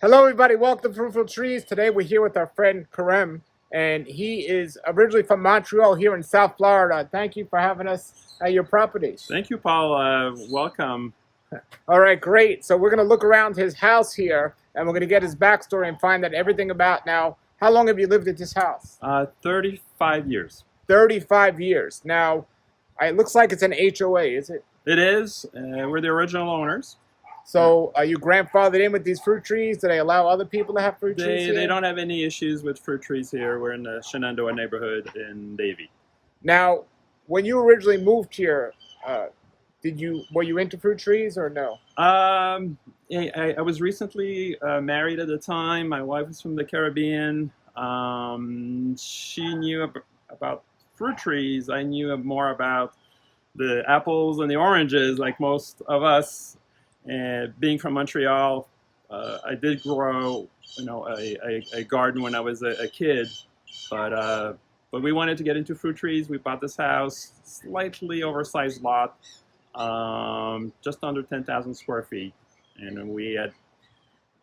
Hello, everybody. Welcome to Fruitful Trees. Today we're here with our friend Karim, and he is originally from Montreal here in South Florida. Thank you for having us at your properties. Thank you, Paul. Welcome. All right, great. So we're going to look around his house here, and we're going to get his backstory and find out everything about now. How long have you lived at this house? 35 years. 35 years. Now, it looks like it's an HOA, is it? It is. We're the original owners. So are you grandfathered in with these fruit trees? Do they allow other people to have fruit trees here? They don't have any issues with fruit trees here. We're in the Shenandoah neighborhood in Davie. Now, when you originally moved here, were you into fruit trees or no? I was recently married at the time. My wife was from the Caribbean. She knew about fruit trees. I knew more about the apples and the oranges, like most of us. And being from Montreal, I did grow, a garden when I was a kid, but we wanted to get into fruit trees. We bought this house, slightly oversized lot, just under 10,000 square feet, and we had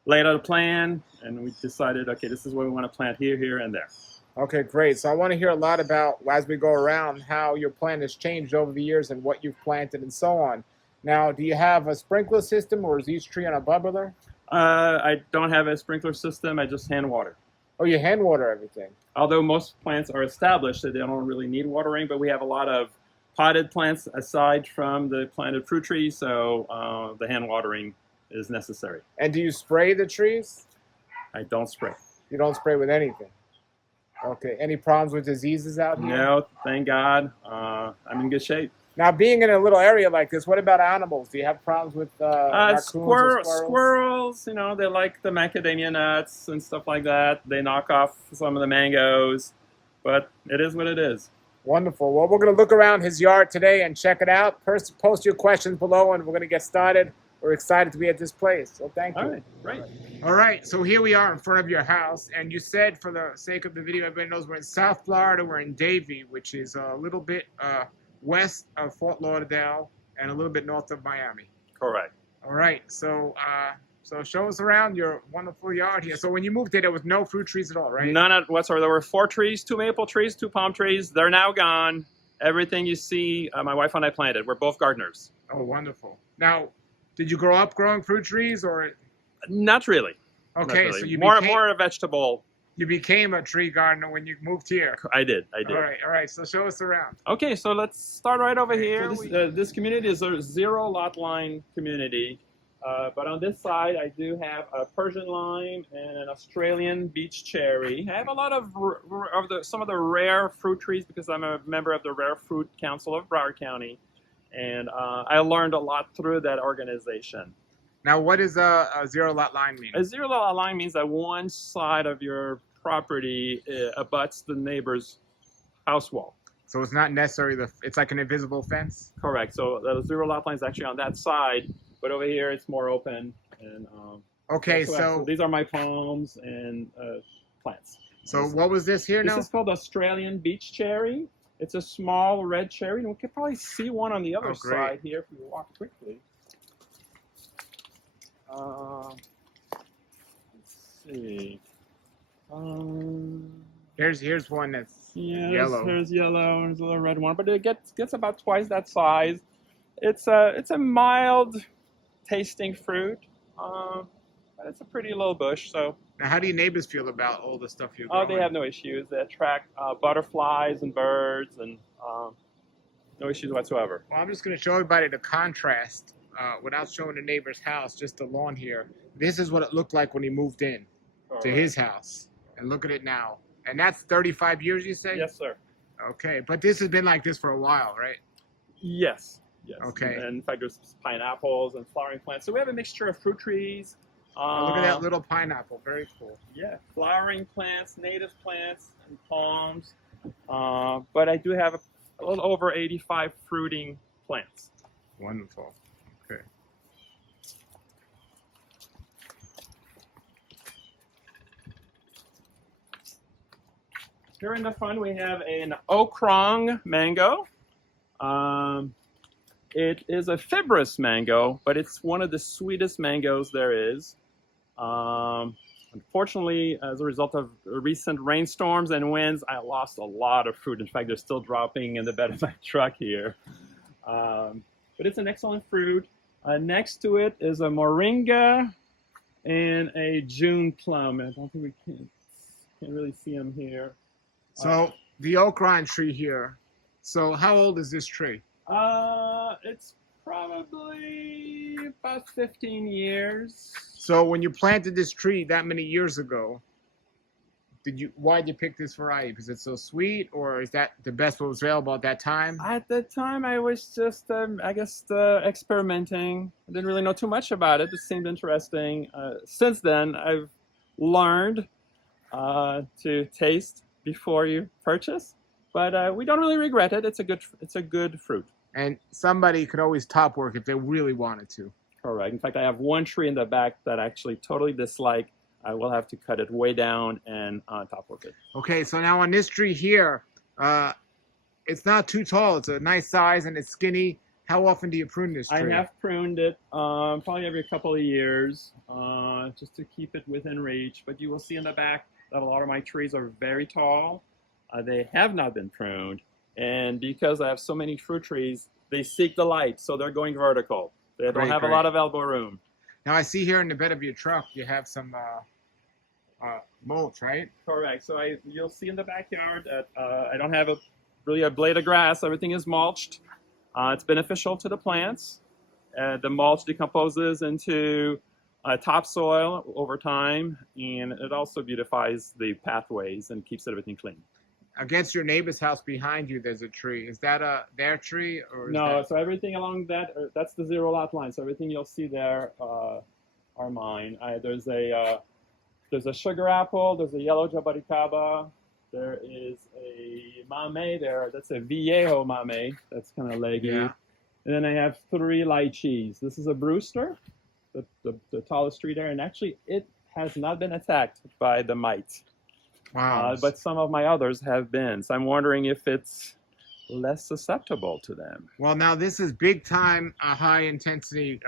laid out a plan, and we decided, okay, this is what we want to plant here, here, and there. Okay, great. So I want to hear a lot about, as we go around, how your plan has changed over the years and what you've planted and so on. Now, do you have a sprinkler system, or is each tree on a bubbler? I don't have a sprinkler system. I just hand water. Oh, you hand water everything? Although most plants are established, so they don't really need watering, but we have a lot of potted plants aside from the planted fruit trees, so the hand watering is necessary. And do you spray the trees? I don't spray. You don't spray with anything? Okay. Any problems with diseases out here? No, thank God. I'm in good shape. Now, being in a little area like this, what about animals? Do you have problems with raccoons or squirrels? Squirrels, they like the macadamia nuts and stuff like that. They knock off some of the mangoes, but it is what it is. Wonderful. Well, we're going to look around his yard today and check it out. Post your questions below, and we're going to get started. We're excited to be at this place, so thank you. All right, great. All right, so here we are in front of your house, and you said, for the sake of the video, everybody knows we're in South Florida. We're in Davie, which is a little bit west of Fort Lauderdale and a little bit north of Miami. Correct. All right, so show us around your wonderful yard here. So when you moved here, there was no fruit trees at all, right? None whatsoever. There were 4 trees, 2 maple trees, 2 palm trees. They're now gone. Everything you see, my wife and I planted. We're both gardeners. Oh, wonderful. Now, did you grow up growing fruit trees, or? Not really. Okay, Not really. So you more a vegetable. You became a tree gardener when you moved here. I did. All right. So show us around. Okay, so let's start right over here. So this community is a 0 lot line community. But on this side, I do have a Persian lime and an Australian beach cherry. I have a lot of some of the rare fruit trees because I'm a member of the Rare Fruit Council of Broward County. And I learned a lot through that organization. Now, what does a 0 lot line mean? A 0 lot line means that one side of your property abuts the neighbor's house wall. So it's not necessarily it's like an invisible fence? Correct. So the 0 lot line is actually on that side, but over here it's more open. And okay, so these are my palms and plants. So what was this here now? This is called Australian beach cherry. It's a small red cherry, and we can probably see one on the other side here if we walk quickly. Let's see. Here's one that's yellow. There's yellow, and there's a little red one, but it gets about twice that size. It's a mild tasting fruit, but it's a pretty little bush. So. Now, how do your neighbors feel about all the stuff you're growing? Oh, they have no issues. They attract butterflies and birds, and no issues whatsoever. Well, I'm just going to show everybody the contrast. Without showing the neighbor's house, just the lawn here. This is what it looked like when he moved in to his house. And look at it now. And that's 35 years, you say? Yes, sir. Okay, but this has been like this for a while, right? Yes. Okay. And in fact, there's pineapples and flowering plants. So we have a mixture of fruit trees. Look at that little pineapple. Very cool. Yeah, flowering plants, native plants, and palms. But I do have a little over 85 fruiting plants. Wonderful. Okay. Here in the front we have an Okrong mango. It is a fibrous mango, but it's one of the sweetest mangoes there is. Unfortunately, as a result of recent rainstorms and winds, I lost a lot of fruit. In fact, they're still dropping in the bed of my truck here. But it's an excellent fruit. Next to it is a moringa and a June plum. I don't think we can't really see them here. So the oak rind tree here. So how old is this tree? It's probably about 15 years. So when you planted this tree that many years ago, why'd you pick this variety? Because it's so sweet, or is that the best what was available at that time? At the time, I was just, I guess, experimenting. I didn't really know too much about it. It seemed interesting. Since then, I've learned to taste before you purchase, but we don't really regret it. It's a good fruit. And somebody could always top work if they really wanted to. Correct. In fact, I have one tree in the back that I actually totally dislike. I will have to cut it way down and top work it. Okay, so now on this tree here, it's not too tall. It's a nice size and it's skinny. How often do you prune this tree? I have pruned it probably every couple of years just to keep it within reach. But you will see in the back that a lot of my trees are very tall. They have not been pruned. And because I have so many fruit trees, they seek the light, so they're going vertical. They don't have a lot of elbow room. Now I see here in the bed of your truck you have some mulch, right? Correct. So you'll see in the backyard that I don't have really a blade of grass. Everything is mulched. It's beneficial to the plants. The mulch decomposes into topsoil over time, and it also beautifies the pathways and keeps everything clean. Against your neighbor's house behind you, there's a tree. Is that their tree or? No. So everything along that's the zero lot line. So everything you'll see there are mine. There's a sugar apple. There's a yellow jabaricaba. There is a mamey there. That's a viejo mamey. That's kind of leggy. Yeah. And then I have 3 lychees. This is a Brewster, the tallest tree there, and actually it has not been attacked by the mites. Wow. But some of my others have been. So I'm wondering if it's less susceptible to them. Well, now this is big time high intensity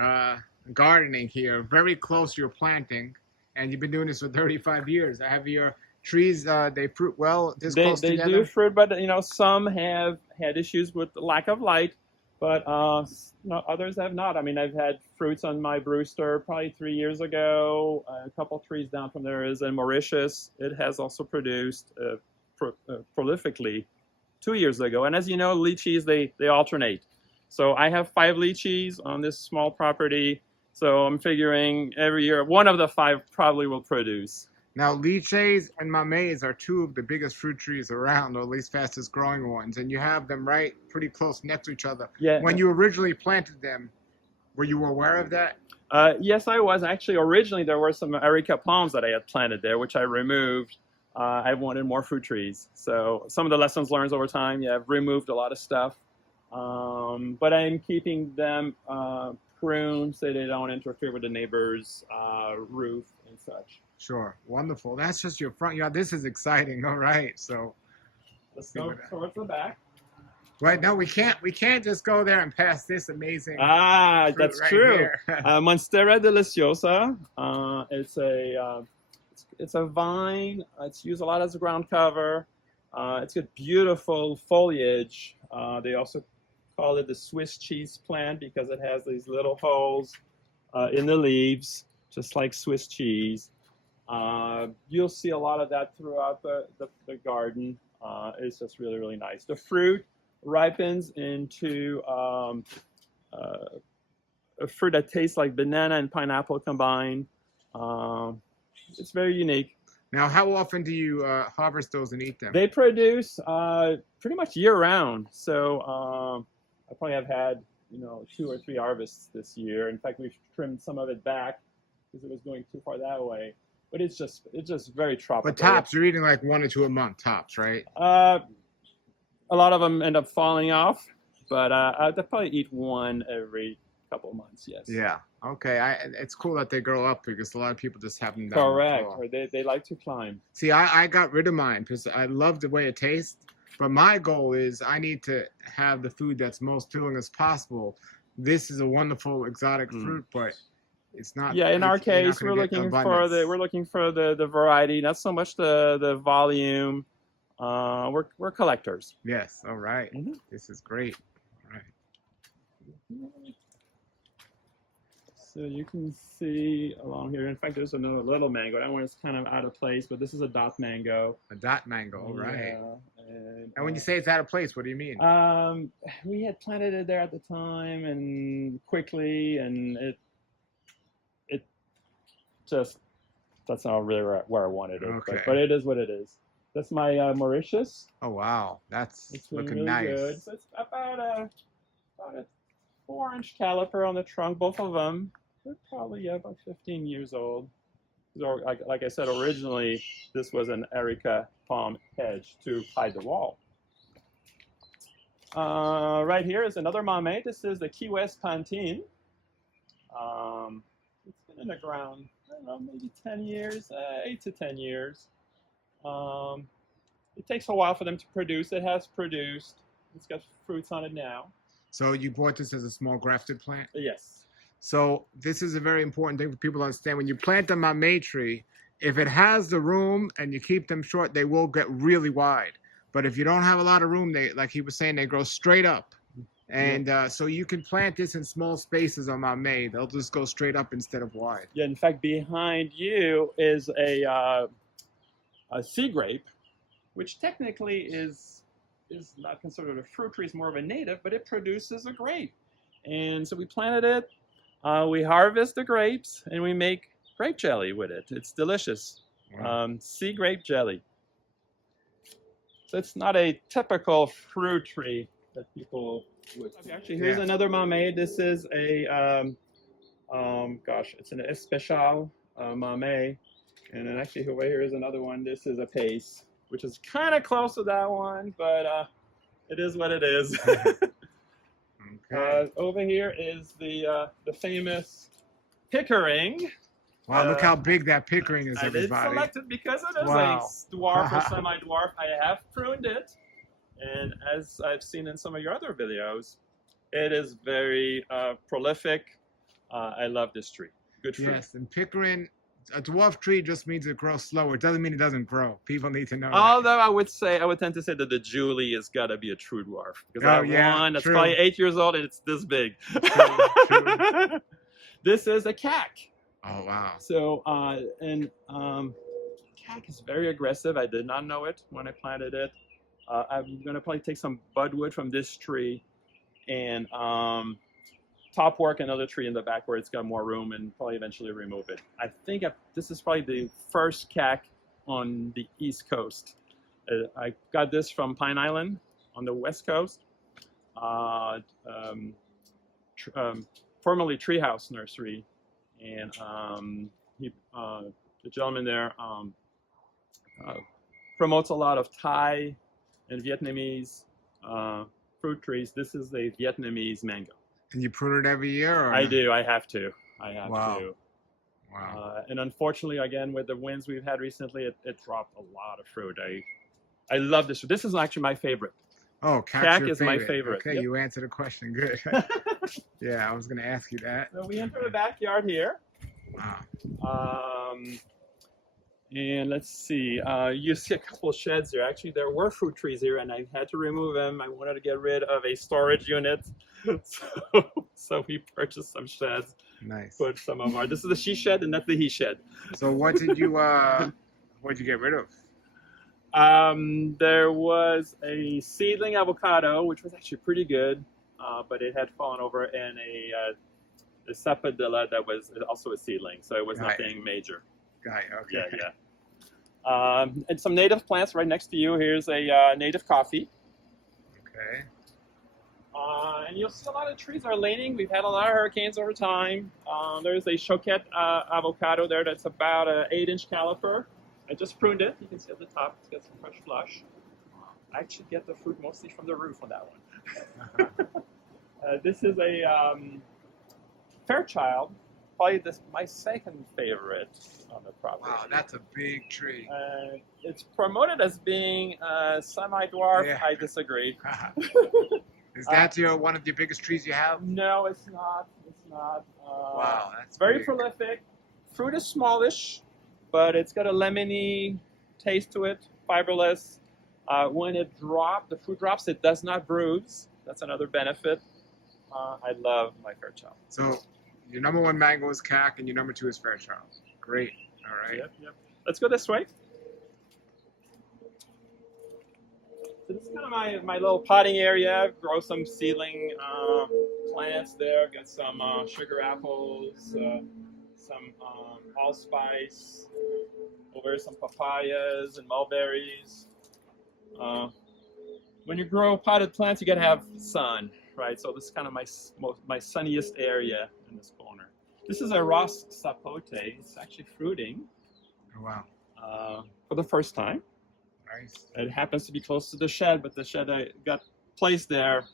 gardening here. Very close to your planting, and you've been doing this for 35 years. I have your trees. They fruit well this close together. They do fruit, but some have had issues with the lack of light. But others have not. I mean, I've had fruits on my Brewster probably 3 years ago. A couple trees down from there is in Mauritius. It has also produced prolifically 2 years ago. And as you know, lychees, they alternate. So I have 5 lychees on this small property. So I'm figuring every year, one of the 5 probably will produce. Now, lychees and mameys are 2 of the biggest fruit trees around, or at least fastest growing ones, and you have them right pretty close next to each other. Yeah. When you originally planted them, were you aware of that? Yes, I was. Actually, originally there were some Araca palms that I had planted there, which I removed. I wanted more fruit trees. So some of the lessons learned over time, I've removed a lot of stuff. But I'm keeping them pruned so they don't interfere with the neighbor's roof and such. Sure. Wonderful. That's just your front yard. This is exciting. All right. So let's go towards the back. Right. No, we can't just go there and pass this amazing that's right true. Monstera deliciosa. It's a vine. It's used a lot as a ground cover. It's got beautiful foliage. They also call it the Swiss cheese plant because it has these little holes in the leaves, just like Swiss cheese. You'll see a lot of that throughout the garden. It's just really, really nice. The fruit ripens into a fruit that tastes like banana and pineapple combined. It's very unique. Now, how often do you harvest those and eat them? They produce pretty much year-round. So I probably have had 2 or 3 harvests this year. In fact, we've trimmed some of it back because it was going too far that way. But it's just very tropical. But tops, you're eating like 1 or 2 a month tops, right? A lot of them end up falling off, but I'll probably eat 1 every couple of months. Yes. Yeah. Okay. It's cool that they grow up because a lot of people just have them down. Correct. Or they like to climb. See, I got rid of mine because I love the way it tastes. But my goal is I need to have the food that's most filling as possible. This is a wonderful exotic fruit, but It's not. Yeah, in our you're not case, gonna we're get looking for abundance. we're looking for the variety, not so much the volume. We're collectors. Yes. All right. Mhm. This is great. All right. So you can see along here. In fact, there's another little mango. That one is kind of out of place, but this is a dot mango. A dot mango. All right. Yeah, And when you say it's out of place, what do you mean? we had planted it there at the time and quickly, and it just that's not really where I wanted it. Okay. But it is what it is. That's my Mauritius. Oh wow, that's It's been looking really nice. good. So it's about a 4-inch caliper on the trunk, both of them. They're probably about 15 years old. So, like I said, originally this was an Araca palm hedge to hide the wall. Right here is another mamey. This is the Key West Pantine. It's been in the ground, I don't know, maybe 10 years, 8 to 10 years. It takes a while for them to produce. It has produced. It's got fruits on it now. So you bought this as a small grafted plant? Yes. So this is a very important thing for people to understand. When you plant a mamey tree, if it has the room and you keep them short, they will get really wide. But if you don't have a lot of room, they, like he was saying, they grow straight up. And so you can plant this in small spaces on mamey. They'll just go straight up instead of wide. Yeah. In fact, behind you is a sea grape, which technically is not considered a fruit tree. It's more of a native, but it produces a grape. And so we planted it. We harvest the grapes and we make grape jelly with it. It's delicious. Wow. Sea grape jelly. So it's not a typical fruit tree that people would. Actually, here's another mamey. This is a it's an especial mamey. And then actually over here is another one. This is a pace, which is kind of close to that one, but it is what it is. Okay. Over here is the famous Pickering. Wow, look how big that Pickering is, I did everybody. select it because it is Wow. a dwarf or semi-dwarf. I have pruned it, and as I've seen in some of your other videos, it is very prolific. I love this tree. Good fruit. Yes, and Pickering, a dwarf tree just means it grows slower. It doesn't mean it doesn't grow. People need to know that. Although I would tend to say that the Julie has got to be a true dwarf, because I have one that's true. probably 8 years old and it's this big. True. This is a cac. Oh wow. So cac is very aggressive. I did not know it when I planted it. I'm gonna probably take some budwood from this tree and top work another tree in the back where it's got more room, and probably eventually remove it. I think this is probably the first cac on the East Coast. I got this from Pine Island on the West Coast. Formerly Treehouse Nursery, and the gentleman there promotes a lot of Thai and Vietnamese fruit trees. This is a Vietnamese mango. And you prune it every year? Or? I do. I have to. Wow. Wow. And unfortunately, again, with the winds we've had recently, it dropped a lot of fruit. I love this. This is actually my favorite. Oh, cac is my favorite. Okay, Yep. You answered the question. Good. Yeah, I was going to ask you that. So we enter the backyard here. Wow. And let's see. You see a couple of sheds here. Actually, there were fruit trees here, and I had to remove them. I wanted to get rid of a storage unit, so we purchased some sheds. Nice. Put some of our. This is the she shed, and that's the he shed. So what did you get rid of? There was a seedling avocado, which was actually pretty good, but it had fallen over, and a sapote that was also a seedling, so it was nothing major. Got it. Okay. Yeah. And some native plants right next to you. Here's a native coffee. Okay. And you'll see a lot of trees are leaning. We've had a lot of hurricanes over time. There's a choquette avocado there that's about an 8-inch caliper. I just pruned it. You can see at the top it's got some fresh flush. I actually get the fruit mostly from the roof on that one. This is a Fairchild, probably my second favorite on the property. Wow, that's a big tree. It's promoted as being a semi-dwarf. Yeah. I disagree. Is that one of the biggest trees you have? No, it's not. It's not. Wow, that's very big. prolific. Fruit is smallish, but it's got a lemony taste to it, fiberless. When the fruit drops, it does not bruise. That's another benefit. I love my Fairchild. So your number 1 mango is CAC, and your number 2 is Fairchild. Great. All right. Yep. Let's go this way. So this is kind of my little potting area. Grow some seedling plants there. Got some sugar apples, some allspice, over some papayas and mulberries. When you grow potted plants, you gotta have sun, right? So this is kind of my sunniest area in this corner. This is a Ross sapote. It's actually fruiting. Oh, wow. For the first time. Nice. It happens to be close to the shed, but the shed I got placed there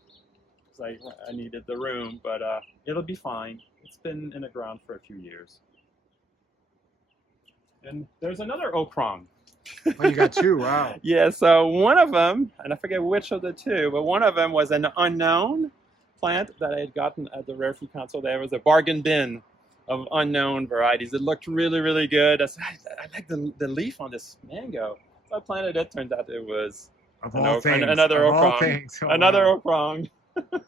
because I needed the room, but it'll be fine. It's been in the ground for a few years. And there's another oak prong. Oh, you got 2. Wow. Yeah, so one of them, and I forget which of the 2, but one of them was an unknown plant that I had gotten at the Rare Food Council. There was a bargain bin of unknown varieties. It looked really, really good. I said, I like the leaf on this mango. So I planted it. Turned out it was another oak prong. Another oak prong.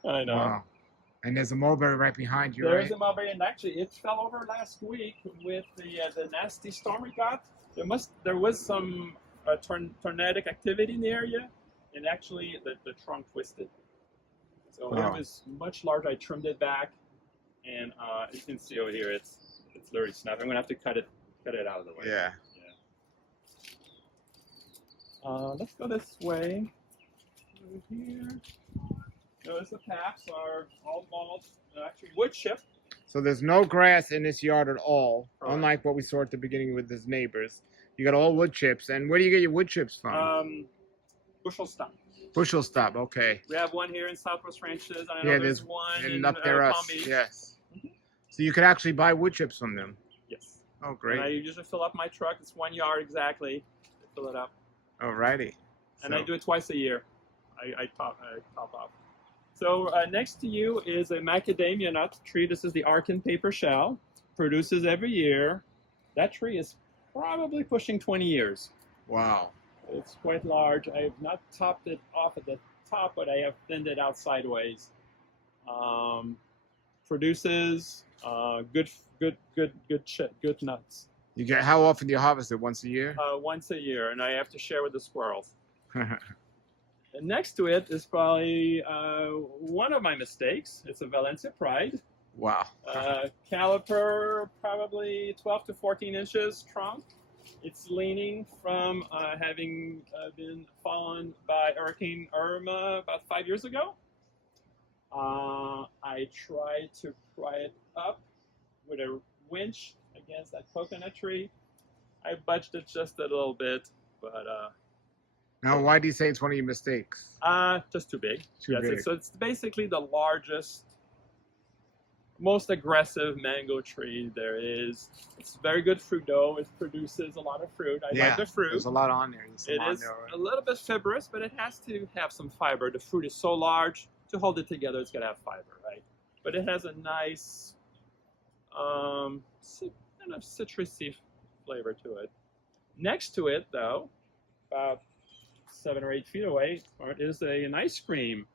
I know. Wow. And there's a mulberry right behind you, There's a mulberry, and actually it fell over last week with the nasty storm we got. There was some tornadic activity in the area, and actually the trunk twisted. So it was much larger. I trimmed it back, and you can see over here it's literally snapped. I'm gonna have to cut it out of the way. Yeah. Let's go this way. Over here. Notice the paths are all mulched, actually wood chip. So there's no grass in this yard at all, Correct. unlike what we saw at the beginning with his neighbors. You got all wood chips. And where do you get your wood chips from? Bushel stop. Bushel Stop, okay. We have one here in Southwest Ranches. I know Yeah, there's one and up there, Palm Beach. yes. So you could actually buy wood chips from them. Yes. Oh, great. And I usually fill up my truck. It's 1 yard exactly. I fill it up. Alrighty. And I do it twice a year. I top off. So next to you is a macadamia nut tree. This is the Arkan paper shell. Produces every year. That tree is probably pushing 20 years. Wow. It's quite large. I have not topped it off at the top, but I have thinned it out sideways. Produces good nuts. You get how often do you harvest it? Once a year? Once a year, and I have to share with the squirrels. And next to it is probably one of my mistakes. It's a Valencia Pride. Wow. Caliper, probably 12 to 14 inches trunk. It's leaning from having been fallen by Hurricane Irma about 5 years ago. I tried to pry it up with a winch against that coconut tree. I budged it just a little bit, but now, why do you say it's one of your mistakes? just too big. Too big. So it's basically the largest, most aggressive mango tree there is. It's very good fruit dough. It produces a lot of fruit. I like the fruit. There's a lot on there. It is a little bit fibrous, but it has to have some fiber. The fruit is so large, to hold it together, it's got to have fiber, right? But it has a nice kind of citrusy flavor to it. Next to it, though, about 7 or 8 feet away, is an ice cream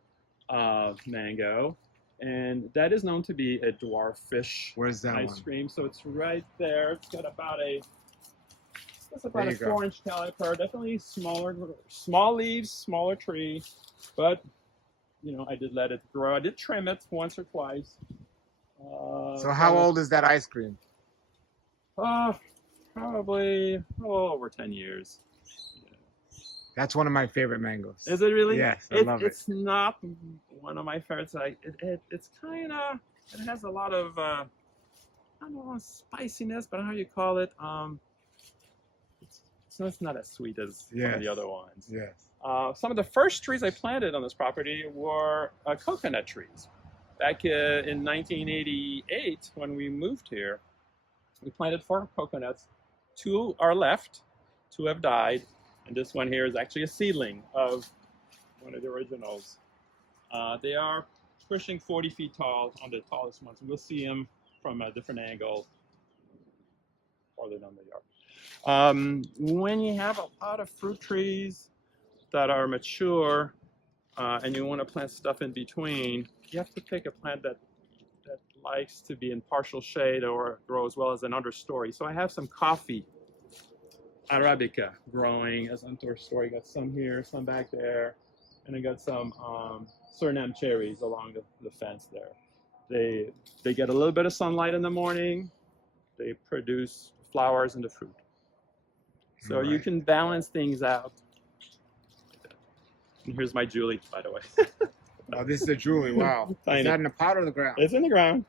mango, and that is known to be a dwarfish Where's that ice one? cream. So it's right there. It's got about a There a you go. 4-inch caliper. Definitely small leaves, smaller tree, but you know I did let it grow. I did trim it once or twice. So how old is that ice cream? Probably over 10 years. That's one of my favorite mangoes. Is it really? Yes, I love it. It's not one of my favorites. It's kind of, it has a lot of, I don't know, spiciness, but how you call it. It's not as sweet as some of the other ones. Yes. Some of the first trees I planted on this property were coconut trees. Back in 1988, when we moved here, we planted 4 coconuts. 2 are left, 2 have died, and this one here is actually a seedling of one of the originals. They are pushing 40 feet tall on the tallest ones. We'll see them from a different angle farther down the yard. When you have a lot of fruit trees that are mature and you want to plant stuff in between, you have to pick a plant that likes to be in partial shade or grow as well as an understory. So I have some coffee Arabica growing as understory. Got some here, some back there, and I got some Suriname cherries along the fence there. They get a little bit of sunlight in the morning. They produce flowers and the fruit. So you can balance things out. And here's my Julie, by the way. Oh, this is a Julie. Wow. Is that in the pot or the ground? It's in the ground.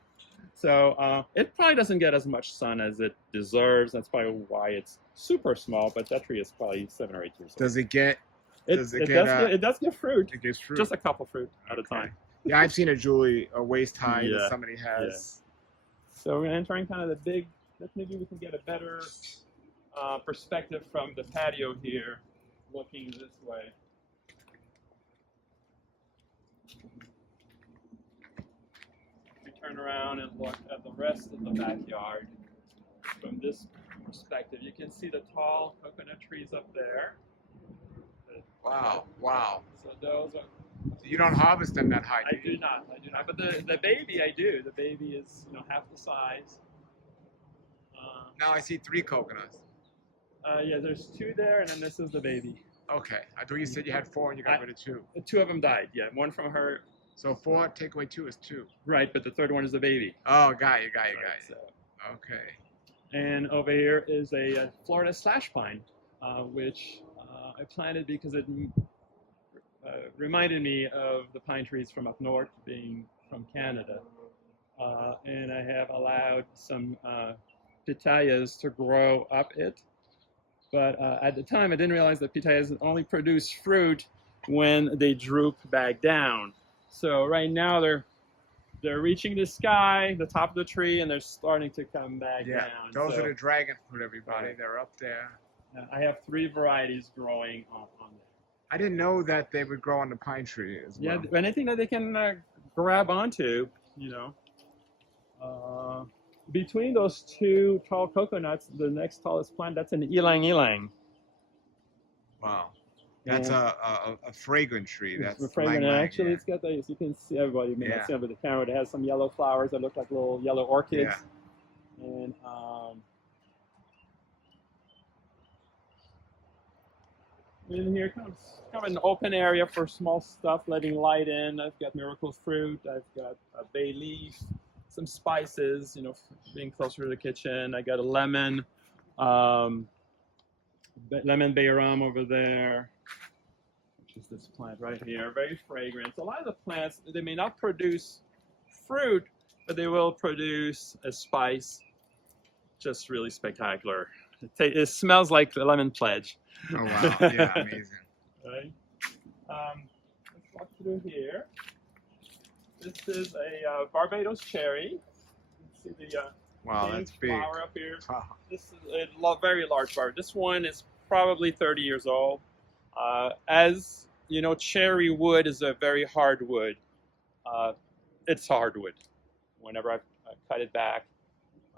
So it probably doesn't get as much sun as it deserves. That's probably why it's super small, but that tree is probably 7 or 8 years old. Does it get? It does get fruit. It gives fruit. Just a couple fruit at a time. Yeah, I've seen a Julie, a waist high that Yeah. somebody has. So we're entering kind of the big. Maybe we can get a better perspective from the patio here, looking this way. Turn around and look at the rest of the backyard from this perspective. You can see the tall coconut trees up there. Wow, wow. So those are. You don't harvest them that high, I do not. But the baby, I do. The baby is half the size. Now I see 3 coconuts. Yeah, there's 2 there, and then this is the baby. Okay, I thought you said you had 4 and you got rid of 2. 2 of them died. Yeah, one from her. So 4 take away 2 is 2. Right, but the third one is the baby. Oh, got you. So. Okay. And over here is a Florida slash pine, which I planted because it reminded me of the pine trees from up north, being from Canada. And I have allowed some pitayas to grow up it. But at the time, I didn't realize that pitayas only produce fruit when they droop back down. So right now they're reaching the sky, the top of the tree, and they're starting to come back down. Those are the dragon fruit, everybody. Right. They're up there. I have 3 varieties growing on there. I didn't know that they would grow on the pine tree as well. Yeah, anything that they can grab onto, Between those 2 tall coconuts, the next tallest plant, that's an ylang ylang. Wow. That's a fragrant tree. That's fragrant. And actually, it's got those. You can see, everybody may not see it with the camera. It has some yellow flowers that look like little yellow orchids. Yeah. And in here comes kind of an open area for small stuff, letting light in. I've got miracle fruit. I've got a bay leaf, some spices. Being closer to the kitchen. I got a lemon, lemon bayram over there. Is this plant right here, very fragrant. So a lot of the plants, they may not produce fruit, but they will produce a spice, just really spectacular. It smells like the lemon pledge. Oh wow, yeah, amazing. Right. Let's walk through here. This is a Barbados cherry. You can see the wow, that's big. Flower up here. Wow. This is a very large barber. This one is probably 30 years old. As you know, cherry wood is a very hard wood. It's hardwood. Whenever I cut it back,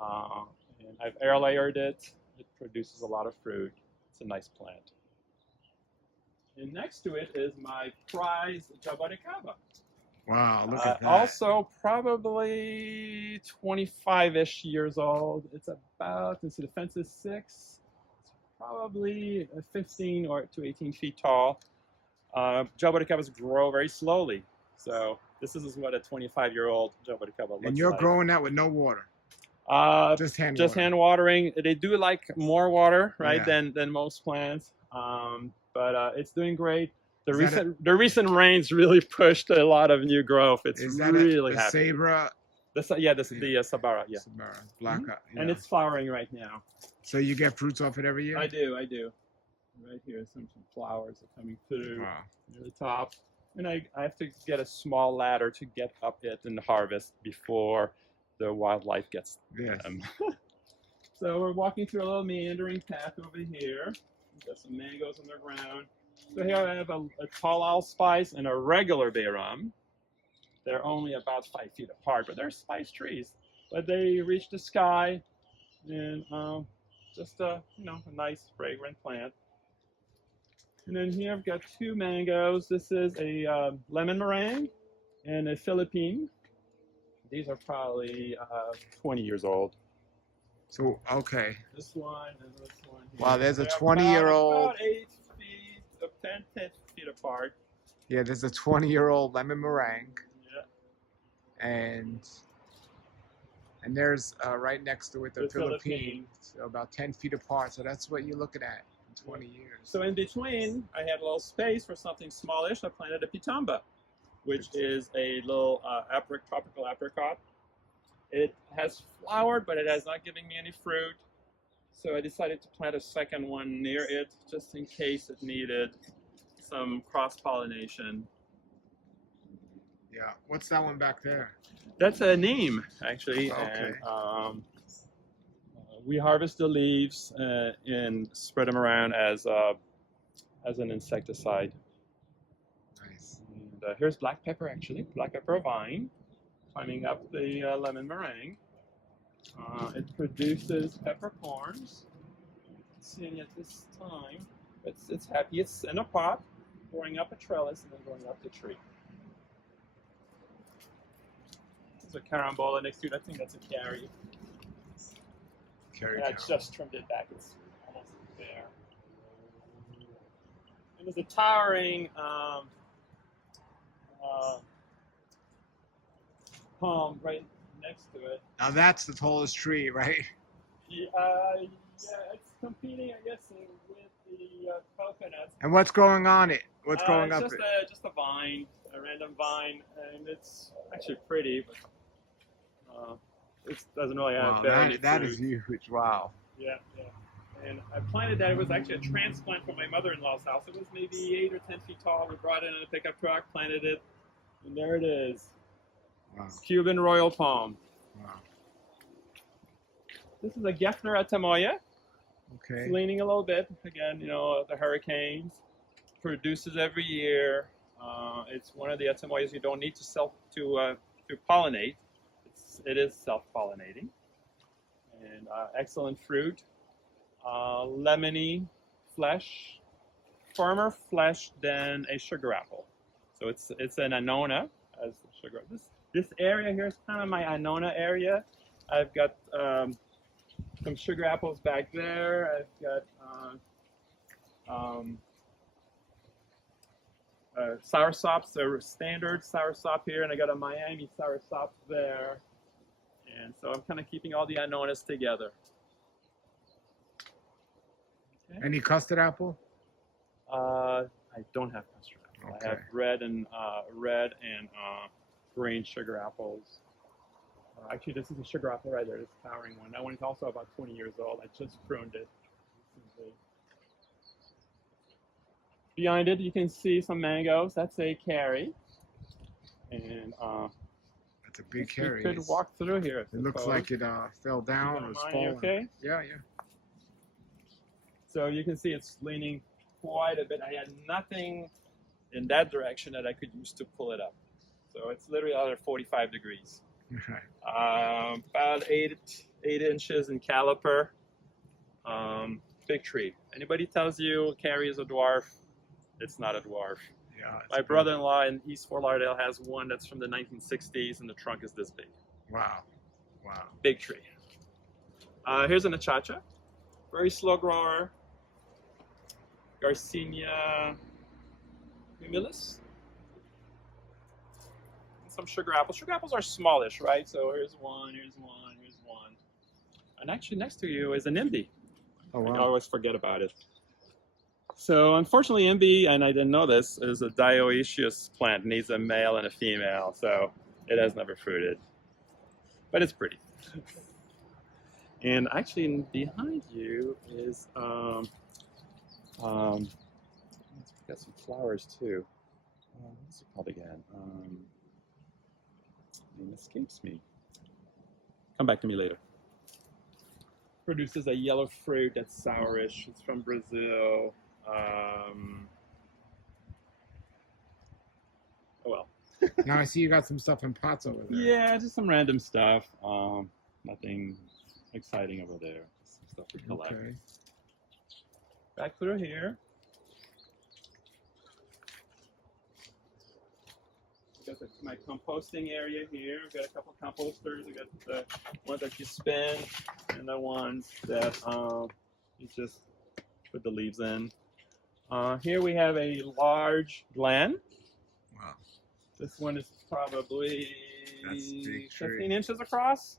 and I've air layered it, it produces a lot of fruit. It's a nice plant. And next to it is my prized jabaricaba. Wow, look at that. Also probably 25-ish years old. It's about, let's see, the fence is 6. Probably 15 to 18 feet tall. Jabaricabas grow very slowly. So this is what a 25-year-old jabaricaba looks like. And you're growing that with no water? Just hand watering. They do like more water, right, than most plants. But it's doing great. The recent rains really pushed a lot of new growth. It's really happy. Sabra? This is the Sabara, yeah. Sabara, black, yeah. And it's flowering right now. So you get fruits off it every year? I do. Right here, some flowers are coming through near the top. And I have to get a small ladder to get up it and harvest before the wildlife gets them. So we're walking through a little meandering path over here. We've got some mangoes on the ground. So here I have a tall allspice and a regular bayram. They're only about 5 feet apart, but they're spice trees. But they reach the sky, and just a a nice fragrant plant. And then here I've got 2 mangoes. This is a lemon meringue and a Philippine. These are probably 20 years old. So, okay. This one and this one here. Wow, there's a They're 20-year-old. about 8 feet, 10 feet apart. Yeah, there's a 20-year-old lemon meringue. Yeah. And there's right next to it the Philippine. So about 10 feet apart. So that's what you're looking at in 20 years. So in between, I had a little space for something smallish. I planted a pitamba, which is a little tropical apricot. It has flowered, but it has not given me any fruit. So I decided to plant a second one near it, just in case it needed some cross-pollination. Yeah. What's that one back there? That's a neem, actually. Okay. And we harvest the leaves and spread them around as an insecticide. Nice. And here's black pepper, actually. Black pepper vine climbing up the lemon meringue. It produces peppercorns. Seeing at this time, it's happy. It's in a pot, growing up a trellis and then going up the tree. There's a carambola next to it. I think that's a carry. Carry I just trimmed it back. It's almost there. And there's a towering palm right next to it. Now that's the tallest tree, right? Yeah, it's competing, I guess, with the coconuts. And what's growing on it? What's growing up it's it? just a vine, a random vine, and it's actually pretty, but it doesn't really have any that fruit. is huge. Wow. Yeah, yeah. And I planted that. It was actually a transplant from my mother-in-law's house. It was maybe 8 or 10 feet tall. We brought it in a pickup truck, planted it, and there it is. Wow. Cuban royal palm. Wow. This is a Gefner Atamoya. Okay. It's leaning a little bit. Again, the hurricanes. Produces every year. It's one of the Atamoyas you don't need to pollinate. It is self-pollinating. And excellent fruit. Lemony flesh. Firmer flesh than a sugar apple. So it's an Annona as the sugar. This area here is kind of my Annona area. I've got some sugar apples back there. I've got soursops, the standard soursop here, and I got a Miami soursop there. And so I'm kind of keeping all the Annonas together. Okay. Any custard apple? I don't have custard apple. Okay. I have red and green sugar apples. Actually, this is a sugar apple right there. This towering one. That one is also about 20 years old. I just pruned it. Behind it, you can see some mangoes. That's a carry. And That's a big carry. you could walk through here. It looks like it fell down or was falling. Okay? Yeah, yeah. So you can see it's leaning quite a bit. I had nothing in that direction that I could use to pull it up. So it's literally under 45 degrees. About 8 inches in caliper. Big tree. Anybody tells you carry is a dwarf, it's not a dwarf. Yeah. My brother-in-law in East Fort Lauderdale has one that's from the 1960s, and the trunk is this big. Wow. Wow. Big tree. Here's an achacha. Very slow grower. Garcinia humilis. Some sugar apples. Sugar apples are smallish, right? So here's one, here's one, here's one. And actually next to you is an imbi. Oh, wow. I always forget about it. So unfortunately, imbi, and I didn't know this, is a dioecious plant. It needs a male and a female, so it has never fruited. But it's pretty. And actually behind you is, it's got some flowers too. What's it called again? Name escapes me. Come back to me later. Produces a yellow fruit that's sourish. It's from Brazil. Oh well. Now I see you got some stuff in pots over there. Yeah, just some random stuff. Nothing exciting over there. Just some stuff to collect. Okay. Back through here. Got my composting area here. We've got a couple composters. We got the ones that you spin and the ones that you just put the leaves in. Here we have a large glen. Wow. This one is probably That's a big tree. 15 inches across.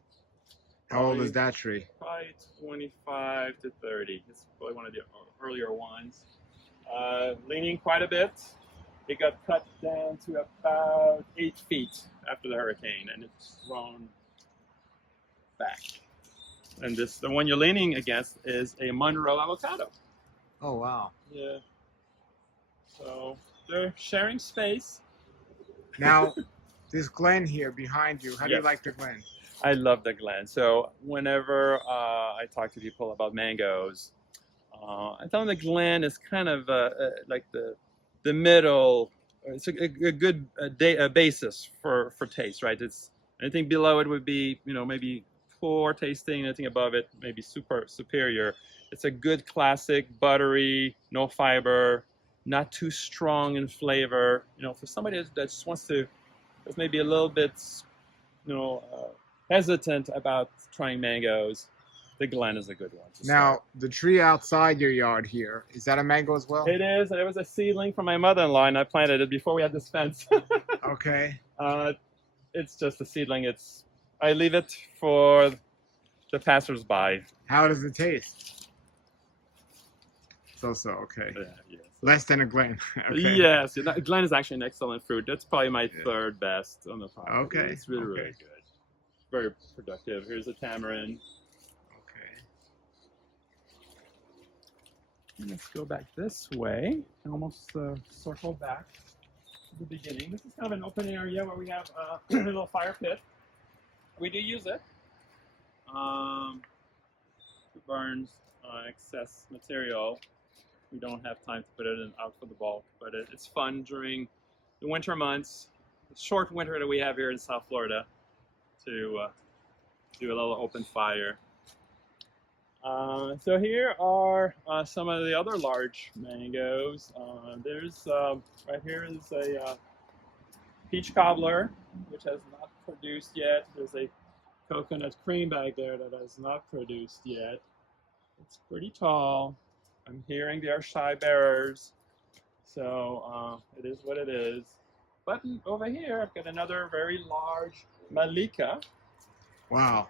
How old is that tree? Probably 25 to 30. It's probably one of the earlier ones. Leaning quite a bit. It got cut down to about 8 feet after the hurricane, and it's grown back. And the one you're leaning against is a Monroe avocado. Oh, wow. Yeah. So they're sharing space. Now, this glen here behind you, how do you Yes. like the glen? I love the glen. So whenever I talk to people about mangoes, I tell them the glen is kind of like the middle. It's a good basis for taste, right? It's anything below it would be, maybe poor tasting. Anything above it maybe superior. It's a good classic, buttery, no fiber, not too strong in flavor. For somebody that just wants to, that's maybe a little bit, hesitant about trying mangoes, the glen is a good one. Now, the tree outside your yard here, is that a mango as well? It is. It was a seedling from my mother-in-law, and I planted it before we had this fence. Okay. It's just a seedling. I leave it for the passersby. How does it taste? So, okay. Yeah. Less than a glen. Okay. Yes, glen is actually an excellent fruit. That's probably my third best on the property. Okay. It's really good. Very productive. Here's a tamarind. Okay. Let's go back this way and almost circle back to the beginning. This is kind of an open area where we have a little fire pit. We do use it to burn excess material. We don't have time to put it out for the bulk, but it's fun during the winter months, the short winter that we have here in South Florida, to do a little open fire. So here are some of the other large mangoes. There's right here is a peach cobbler, which has not produced yet. There's a coconut cream back there that has not produced yet. It's pretty tall. I'm hearing they are shy bearers, so it is what it is. But over here, I've got another very large Malika. Wow.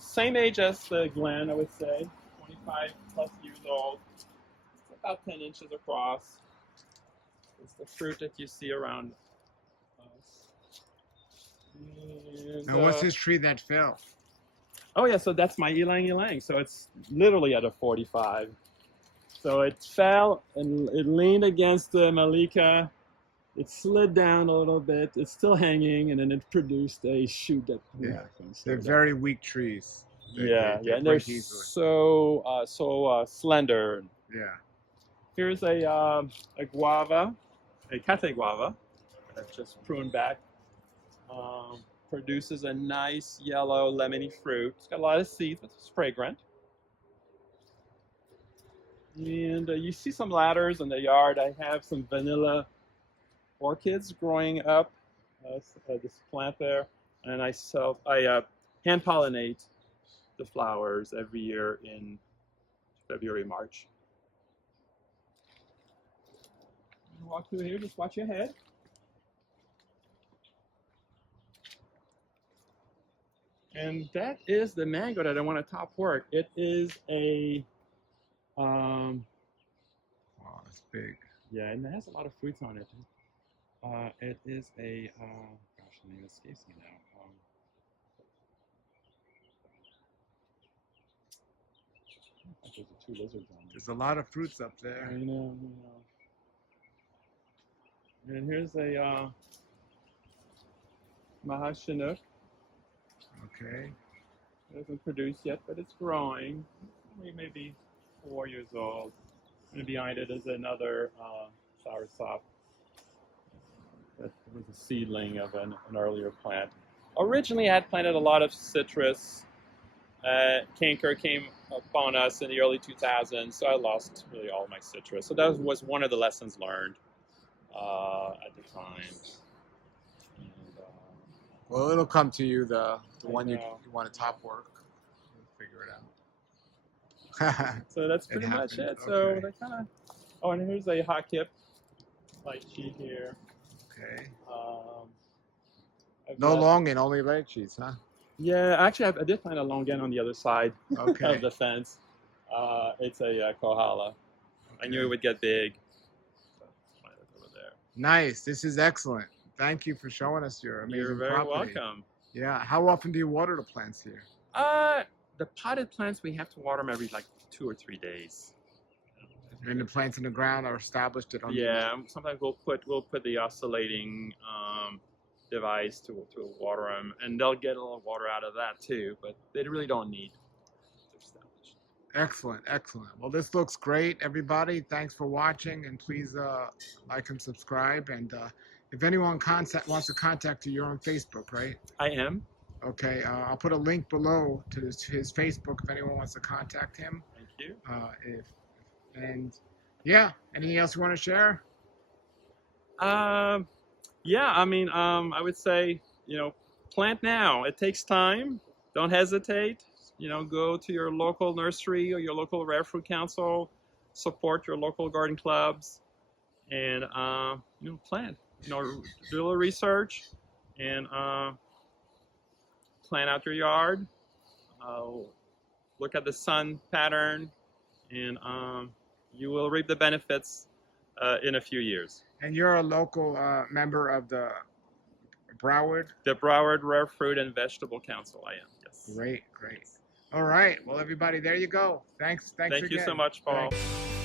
Same age as the glen, I would say, 25 plus years old. It's about 10 inches across. It's the fruit that you see around us. And, Now, what's this tree that fell? Oh yeah, so that's my ylang ylang. So it's literally at a 45. So it fell and it leaned against the Malika. It slid down a little bit. It's still hanging, and then it produced a shoot that. They're very weak trees. And they're so slender. Yeah. Here's a guava, a cate guava, that just pruned back. Produces a nice yellow lemony fruit. It's got a lot of seeds, but it's fragrant. And you see some ladders in the yard. I have some vanilla orchids growing up. This plant there, and I hand pollinate the flowers every year in February, March. Walk through here. Just watch your head. And that is the mango that I want to top work. It is a Wow, it's big. yeah, and it has a lot of fruits on it. It is a gosh, the name escapes me now. There's 2 lizards on it. There's a lot of fruits up there. I know. And here's a Mahashinook. Okay. It hasn't produced yet, but it's growing. Maybe 4 years old. And behind it is another soursop. That was a seedling of an earlier plant. Originally, I had planted a lot of citrus. Canker came upon us in the early 2000s, so I lost really all my citrus. So that was one of the lessons learned at the time. And, Well, it'll come to you, the one you know. want to top work. You'll figure it out. So that's pretty much it. So Okay. they kind of. Oh, and here's a hot kip lychee here. Okay. I've No got- longing, only lychees, huh? Yeah, actually, I did plant a longan on the other side Okay. of the fence. It's a kohala. I knew it would get big. So plant it over there. Nice. This is excellent. Thank you for showing us your amazing You're very property. welcome. Yeah. How often do you water the plants here? The potted plants, we have to water them every like 2 or 3 days. And the plants in the ground are established at Yeah, sometimes we'll put the oscillating device to water them, and they'll get a little water out of that too. But they really don't need to establish. Excellent, excellent. Well, this looks great, everybody. Thanks for watching, and please like and subscribe. And if anyone wants to contact you, you're on Facebook, right? I am. Okay, I'll put a link below to his Facebook if anyone wants to contact him. Thank you. Yeah, anything else you want to share? Yeah, I mean, I would say, plant now. It takes time. Don't hesitate. Go to your local nursery or your local rare fruit council. Support your local garden clubs, and plant. Do a little research, and plan out your yard. Look at the sun pattern, and you will reap the benefits in a few years. And you're a local member of the Broward? The Broward Rare Fruit and Vegetable Council, I am, yes. Great, great. All right. Well, everybody, there you go. Thanks Thank you again. so much, Paul. Thanks.